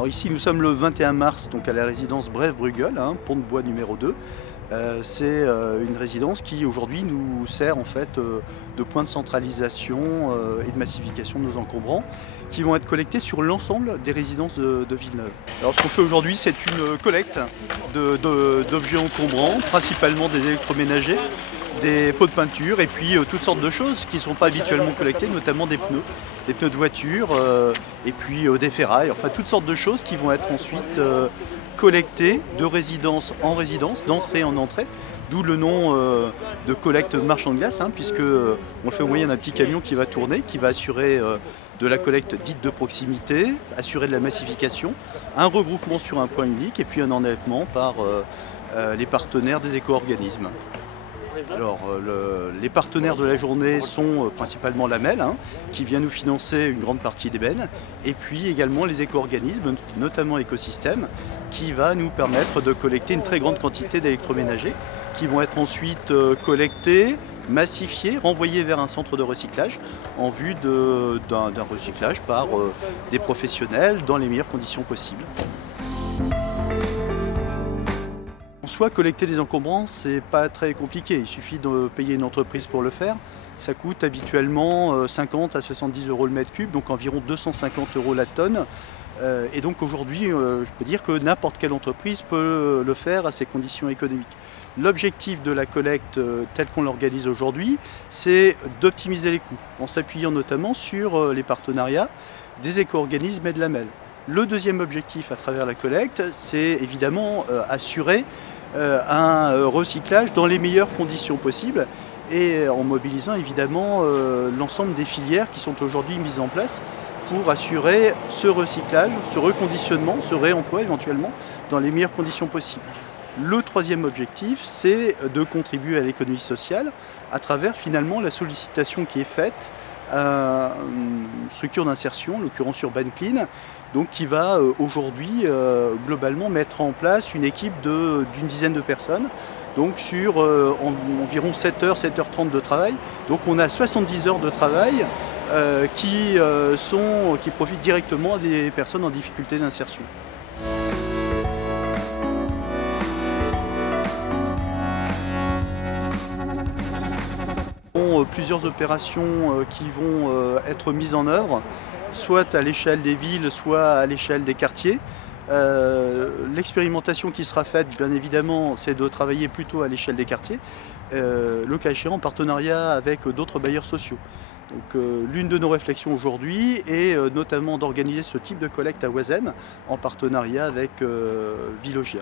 Alors ici nous sommes le 21 mars donc à la résidence Brève-Bruegel, pont de bois numéro 2. C'est une résidence qui aujourd'hui nous sert en fait de point de centralisation et de massification de nos encombrants qui vont être collectés sur l'ensemble des résidences de Villeneuve. Alors ce qu'on fait aujourd'hui, c'est une collecte d'objets encombrants, principalement des électroménagers, des pots de peinture et puis toutes sortes de choses qui ne sont pas habituellement collectées, notamment des pneus de voiture et puis des ferrailles, enfin toutes sortes de choses qui vont être ensuite collectées de résidence en résidence, d'entrée en entrée, d'où le nom de collecte marchand de glace, puisque on le fait au moyen d'un petit camion qui va tourner, qui va assurer de la collecte dite de proximité, assurer de la massification, un regroupement sur un point unique et puis un enlèvement par les partenaires des éco-organismes. Alors, les partenaires de la journée sont principalement la MEL, qui vient nous financer une grande partie des bennes, et puis également les éco-organismes, notamment Écosystème, qui va nous permettre de collecter une très grande quantité d'électroménagers, qui vont être ensuite collectés, massifiés, renvoyés vers un centre de recyclage, en vue d'un recyclage par des professionnels dans les meilleures conditions possibles. Soit collecter des encombrants, c'est pas très compliqué, il suffit de payer une entreprise pour le faire. Ça coûte habituellement 50 à 70 € le mètre cube, donc environ 250 € la tonne. Et donc aujourd'hui, je peux dire que n'importe quelle entreprise peut le faire à ses conditions économiques. L'objectif de la collecte telle qu'on l'organise aujourd'hui, c'est d'optimiser les coûts, en s'appuyant notamment sur les partenariats des éco-organismes et de la MEL. Le deuxième objectif à travers la collecte, c'est évidemment assurer un recyclage dans les meilleures conditions possibles et en mobilisant évidemment l'ensemble des filières qui sont aujourd'hui mises en place pour assurer ce recyclage, ce reconditionnement, ce réemploi éventuellement dans les meilleures conditions possibles. Le troisième objectif, c'est de contribuer à l'économie sociale à travers finalement la sollicitation qui est faite à une structure d'insertion, en l'occurrence Urban Clean, donc qui va aujourd'hui globalement mettre en place une équipe d'une dizaine de personnes, donc sur environ 7h, 7h30 de travail. Donc on a 70 heures de travail qui profitent directement à des personnes en difficulté d'insertion. Plusieurs opérations qui vont être mises en œuvre, soit à l'échelle des villes, soit à l'échelle des quartiers. L'expérimentation qui sera faite, bien évidemment, c'est de travailler plutôt à l'échelle des quartiers, le cas échéant en partenariat avec d'autres bailleurs sociaux. Donc l'une de nos réflexions aujourd'hui est notamment d'organiser ce type de collecte à Oisem en partenariat avec Vilogia.